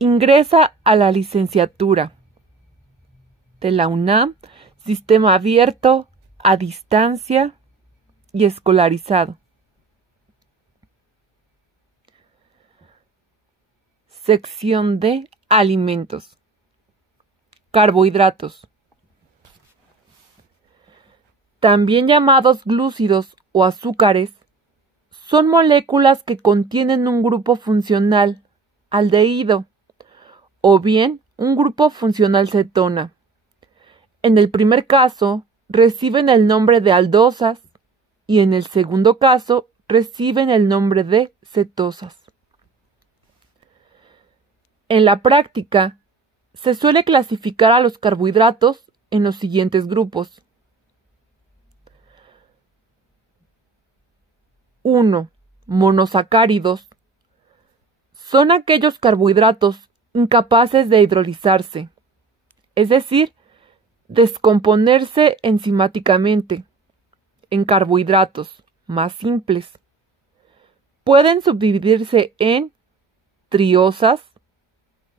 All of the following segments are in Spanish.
Ingresa a la licenciatura de la UNAM, sistema abierto, a distancia y escolarizado. Sección de alimentos. Carbohidratos. También llamados glúcidos o azúcares, son moléculas que contienen un grupo funcional aldehído o bien un grupo funcional cetona. En el primer caso, reciben el nombre de aldosas y en el segundo caso, reciben el nombre de cetosas. En la práctica, se suele clasificar a los carbohidratos en los siguientes grupos. 1. Monosacáridos. Son aquellos carbohidratos incapaces de hidrolizarse, es decir, descomponerse enzimáticamente en carbohidratos más simples. Pueden subdividirse en triosas,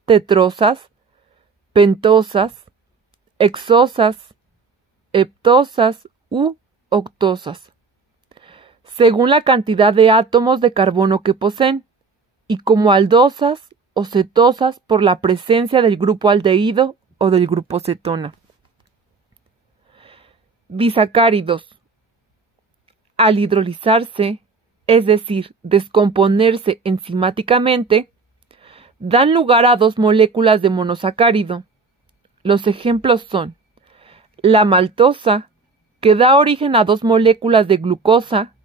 tetrosas, pentosas, hexosas, heptosas u octosas, según la cantidad de átomos de carbono que poseen, y como aldosas o cetosas por la presencia del grupo aldehído o del grupo cetona. Disacáridos. Al hidrolizarse, es decir, descomponerse enzimáticamente, dan lugar a dos moléculas de monosacárido. Los ejemplos son la maltosa, que da origen a dos moléculas de glucosa,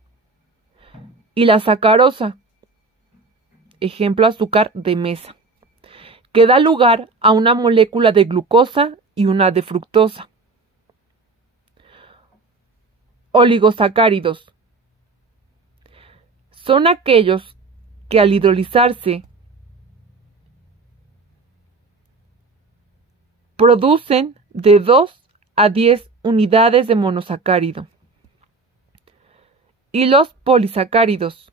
y la sacarosa, ejemplo azúcar de mesa, que da lugar a una molécula de glucosa y una de fructosa. Oligosacáridos. Son aquellos que al hidrolizarse producen de 2 a 10 unidades de monosacárido. Y los polisacáridos,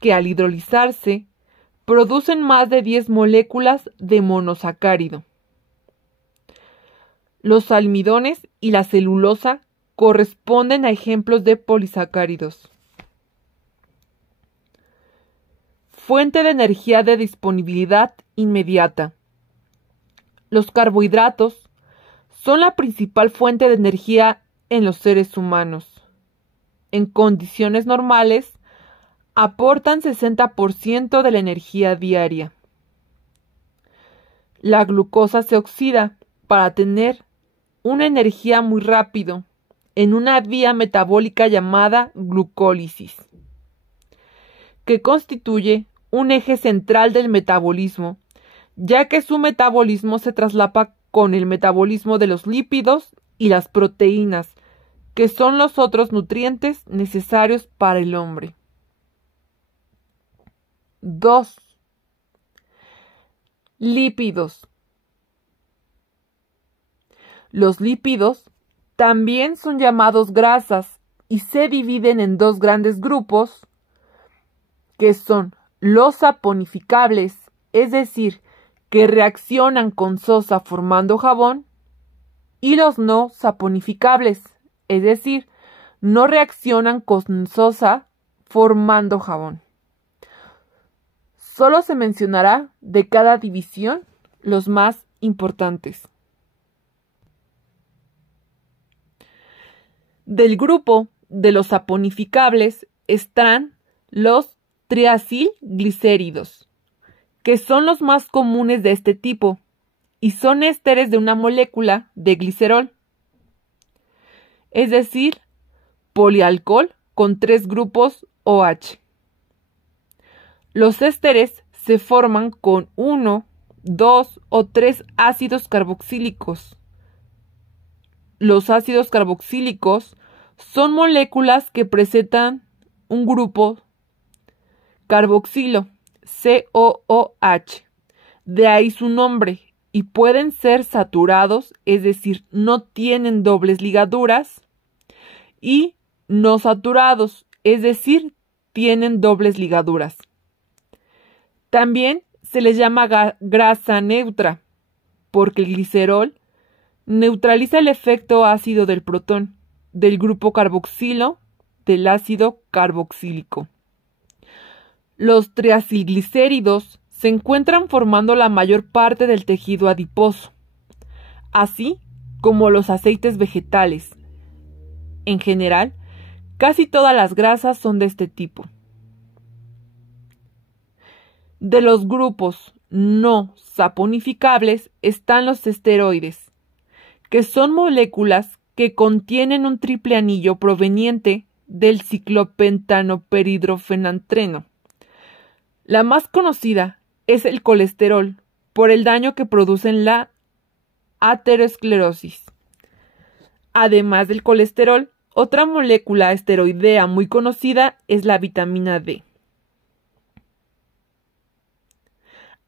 que al hidrolizarse producen más de 10 moléculas de monosacárido. Los almidones y la celulosa corresponden a ejemplos de polisacáridos. Fuente de energía de disponibilidad inmediata. Los carbohidratos son la principal fuente de energía en los seres humanos. En condiciones normales, aportan 60% de la energía diaria. La glucosa se oxida para tener una energía muy rápido en una vía metabólica llamada glucólisis, que constituye un eje central del metabolismo, ya que su metabolismo se traslapa con el metabolismo de los lípidos y las proteínas, que son los otros nutrientes necesarios para el hombre. 2. Lípidos. Los lípidos también son llamados grasas y se dividen en dos grandes grupos, que son los saponificables, es decir, que reaccionan con sosa formando jabón, y los no saponificables, es decir, no reaccionan con sosa formando jabón. Solo se mencionará de cada división los más importantes. Del grupo de los saponificables están los triacilglicéridos, que son los más comunes de este tipo, y son ésteres de una molécula de glicerol, es decir, polialcohol con 3 grupos OH. Los ésteres se forman con 1, 2 o 3 ácidos carboxílicos. Los ácidos carboxílicos son moléculas que presentan un grupo carboxilo, COOH, de ahí su nombre, y pueden ser saturados, es decir, no tienen dobles ligaduras, y no saturados, es decir, tienen dobles ligaduras. También se les llama grasa neutra, porque el glicerol neutraliza el efecto ácido del protón del grupo carboxilo del ácido carboxílico. Los triacilglicéridos se encuentran formando la mayor parte del tejido adiposo, así como los aceites vegetales. En general, casi todas las grasas son de este tipo. De los grupos no saponificables están los esteroides, que son moléculas que contienen un triple anillo proveniente del ciclopentanoperidrofenantreno. La más conocida es el colesterol, por el daño que produce en la aterosclerosis. Además del colesterol, otra molécula esteroidea muy conocida es la vitamina D.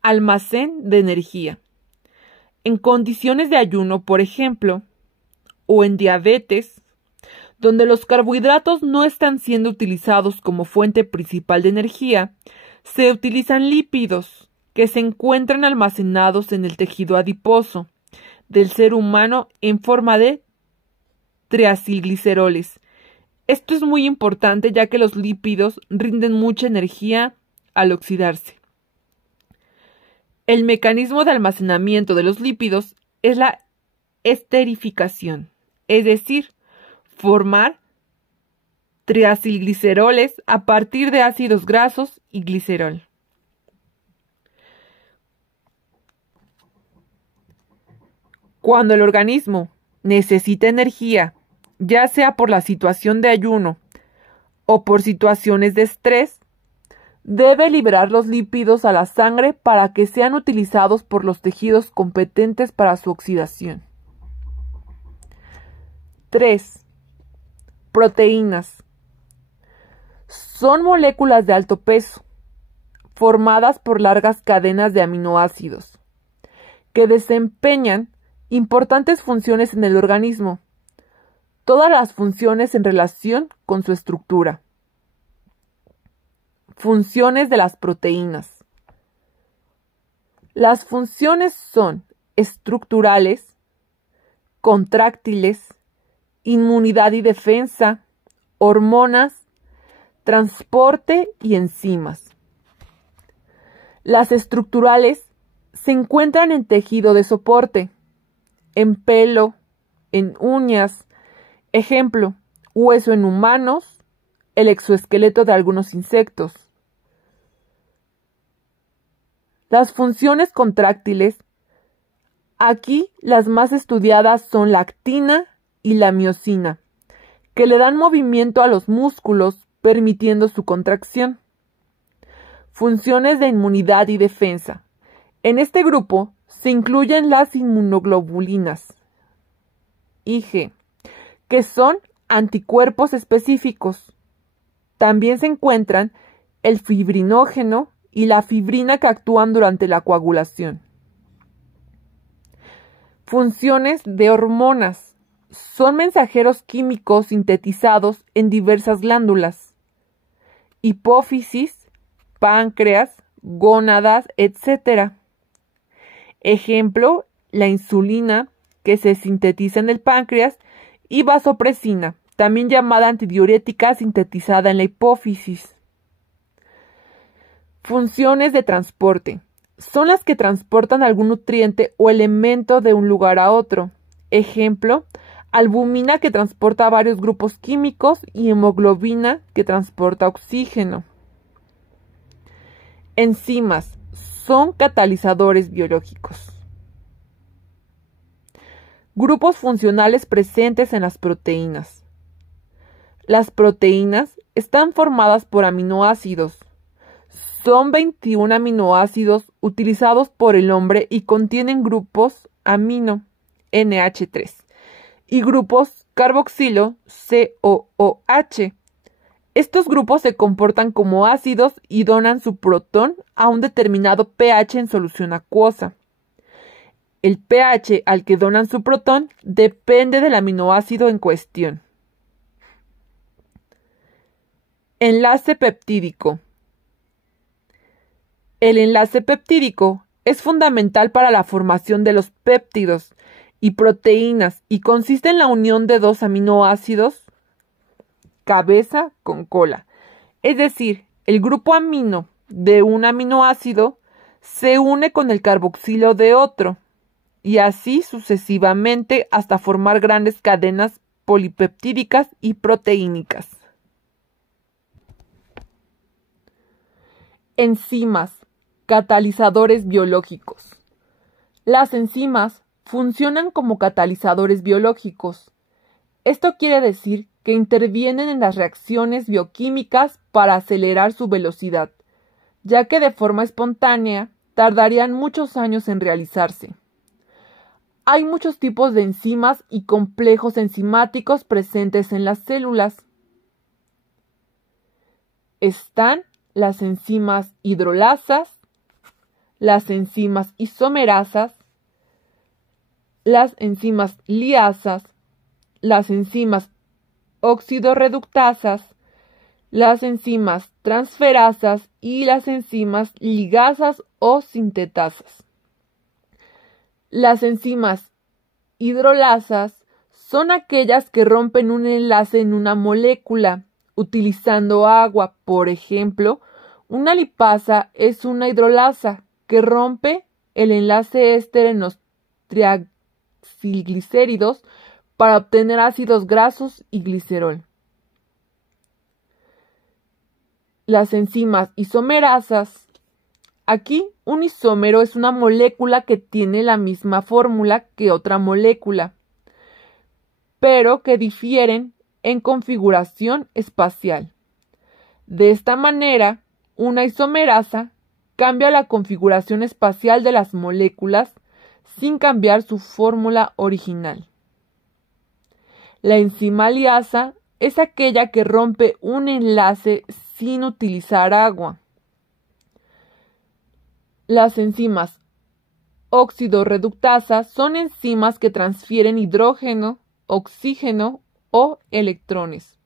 Almacén de energía. En condiciones de ayuno, por ejemplo, o en diabetes, donde los carbohidratos no están siendo utilizados como fuente principal de energía, se utilizan lípidos que se encuentran almacenados en el tejido adiposo del ser humano en forma de triacilgliceroles. Esto es muy importante ya que los lípidos rinden mucha energía al oxidarse. El mecanismo de almacenamiento de los lípidos es la esterificación, es decir, formar triacilgliceroles a partir de ácidos grasos y glicerol. Cuando el organismo necesita energía, ya sea por la situación de ayuno o por situaciones de estrés, debe liberar los lípidos a la sangre para que sean utilizados por los tejidos competentes para su oxidación. 3. Proteínas. Son moléculas de alto peso, formadas por largas cadenas de aminoácidos, que desempeñan importantes funciones en el organismo, todas las funciones en relación con su estructura. Funciones de las proteínas. Las funciones son estructurales, contráctiles, inmunidad y defensa, hormonas, transporte y enzimas. Las estructurales se encuentran en tejido de soporte, en pelo, en uñas, ejemplo, hueso en humanos, el exoesqueleto de algunos insectos. Las funciones contráctiles, aquí las más estudiadas son la actina y la miosina, que le dan movimiento a los músculos, permitiendo su contracción. Funciones de inmunidad y defensa. En este grupo se incluyen las inmunoglobulinas, IG, que son anticuerpos específicos. También se encuentran el fibrinógeno y la fibrina que actúan durante la coagulación. Funciones de hormonas. Son mensajeros químicos sintetizados en diversas glándulas, hipófisis, páncreas, gónadas, etc. Ejemplo, la insulina, que se sintetiza en el páncreas, y vasopresina, también llamada antidiurética, sintetizada en la hipófisis. Funciones de transporte. Son las que transportan algún nutriente o elemento de un lugar a otro. Ejemplo, albumina, que transporta varios grupos químicos, y hemoglobina, que transporta oxígeno. Enzimas. Son catalizadores biológicos. Grupos funcionales presentes en las proteínas. Las proteínas están formadas por aminoácidos. Son 21 aminoácidos utilizados por el hombre y contienen grupos amino, NH3, y grupos carboxilo, COOH. Estos grupos se comportan como ácidos y donan su protón a un determinado pH en solución acuosa. El pH al que donan su protón depende del aminoácido en cuestión. Enlace peptídico. El enlace peptídico es fundamental para la formación de los péptidos y proteínas y consiste en la unión de dos aminoácidos cabeza con cola. Es decir, el grupo amino de un aminoácido se une con el carboxilo de otro y así sucesivamente hasta formar grandes cadenas polipeptídicas y proteínicas. Enzimas, catalizadores biológicos. Las enzimas funcionan como catalizadores biológicos. Esto quiere decir que intervienen en las reacciones bioquímicas para acelerar su velocidad, ya que de forma espontánea tardarían muchos años en realizarse. Hay muchos tipos de enzimas y complejos enzimáticos presentes en las células. Están las enzimas hidrolasas, las enzimas isomerasas, las enzimas liasas, las enzimas oxidorreductasas, las enzimas transferasas y las enzimas ligasas o sintetasas. Las enzimas hidrolasas son aquellas que rompen un enlace en una molécula utilizando agua. Por ejemplo, una lipasa es una hidrolasa que rompe el enlace éster en los triacilglicéridos para obtener ácidos grasos y glicerol. Las enzimas isomerasas. Aquí, un isómero es una molécula que tiene la misma fórmula que otra molécula, pero que difieren en configuración espacial. De esta manera, una isomerasa cambia la configuración espacial de las moléculas sin cambiar su fórmula original. La enzima liasa es aquella que rompe un enlace sin utilizar agua. Las enzimas oxidorreductasas son enzimas que transfieren hidrógeno, oxígeno o electrones.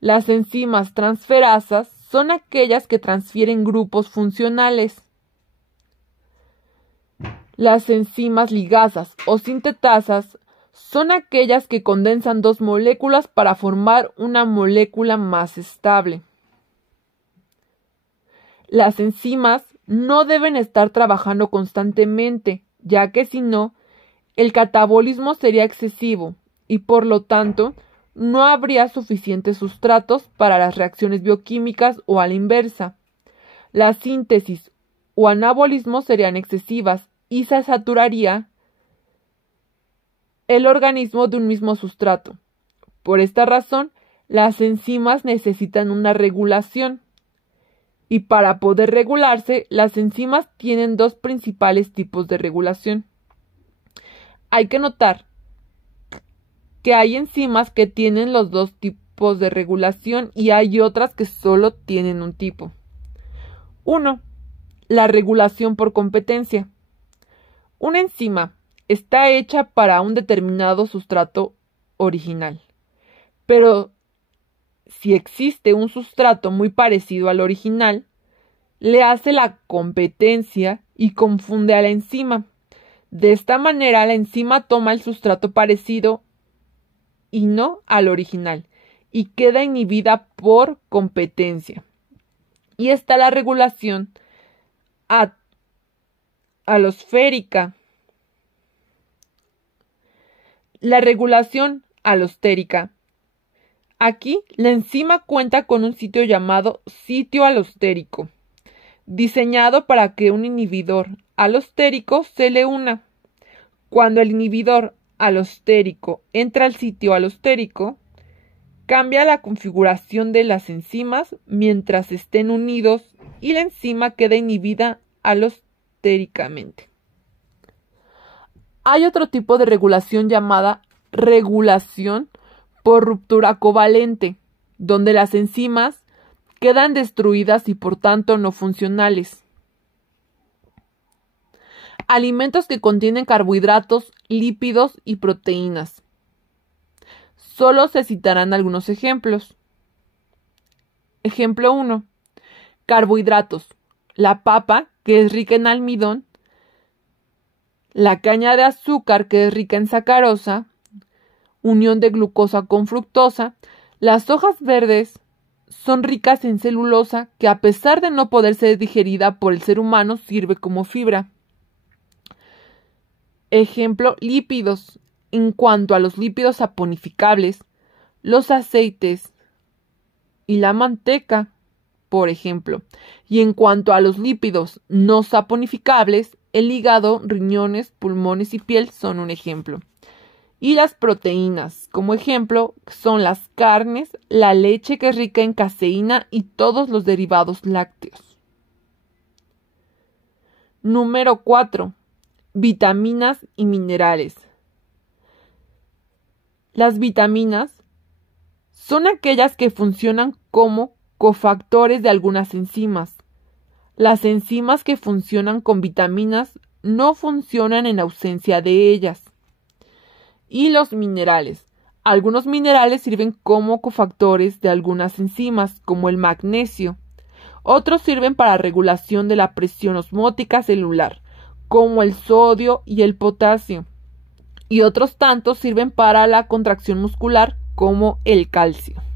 Las enzimas transferasas son aquellas que transfieren grupos funcionales. Las enzimas ligasas o sintetasas son aquellas que condensan dos moléculas para formar una molécula más estable. Las enzimas no deben estar trabajando constantemente, ya que si no, el catabolismo sería excesivo y por lo tanto no habría suficientes sustratos para las reacciones bioquímicas o a la inversa. La síntesis o anabolismo serían excesivas y se saturaría el organismo de un mismo sustrato. Por esta razón, las enzimas necesitan una regulación. Y para poder regularse, las enzimas tienen dos principales tipos de regulación. Hay que notar que hay enzimas que tienen los dos tipos de regulación y hay otras que solo tienen un tipo. 1. La regulación por competencia. Una enzima está hecha para un determinado sustrato original, pero si existe un sustrato muy parecido al original, le hace la competencia y confunde a la enzima. De esta manera, la enzima toma el sustrato parecido y no al original, y queda inhibida por competencia. Y está la regulación alosférica. La regulación alostérica. Aquí, la enzima cuenta con un sitio llamado sitio alostérico, diseñado para que un inhibidor alostérico se le una. Cuando el inhibidor alostérico entra al sitio alostérico, cambia la configuración de las enzimas mientras estén unidos y la enzima queda inhibida alostéricamente. Hay otro tipo de regulación llamada regulación por ruptura covalente, donde las enzimas quedan destruidas y por tanto no funcionales. Alimentos que contienen carbohidratos, lípidos y proteínas. Solo se citarán algunos ejemplos. Ejemplo 1. Carbohidratos. la papa, que es rica en almidón, la caña de azúcar, que es rica en sacarosa, unión de glucosa con fructosa. Las hojas verdes son ricas en celulosa, que a pesar de no poder ser digerida por el ser humano, sirve como fibra. Ejemplo, lípidos. En cuanto a los lípidos saponificables, los aceites y la manteca, por ejemplo. Y en cuanto a los lípidos no saponificables, el hígado, riñones, pulmones y piel son un ejemplo. Y las proteínas, como ejemplo, son las carnes, la leche, que es rica en caseína, y todos los derivados lácteos. Número 4. Vitaminas y minerales. Las vitaminas son aquellas que funcionan como cofactores de algunas enzimas. Las enzimas que funcionan con vitaminas no funcionan en ausencia de ellas. Y los minerales. Algunos minerales sirven como cofactores de algunas enzimas, como el magnesio. Otros sirven para regulación de la presión osmótica celular, como el sodio y el potasio. Y otros tantos sirven para la contracción muscular, como el calcio.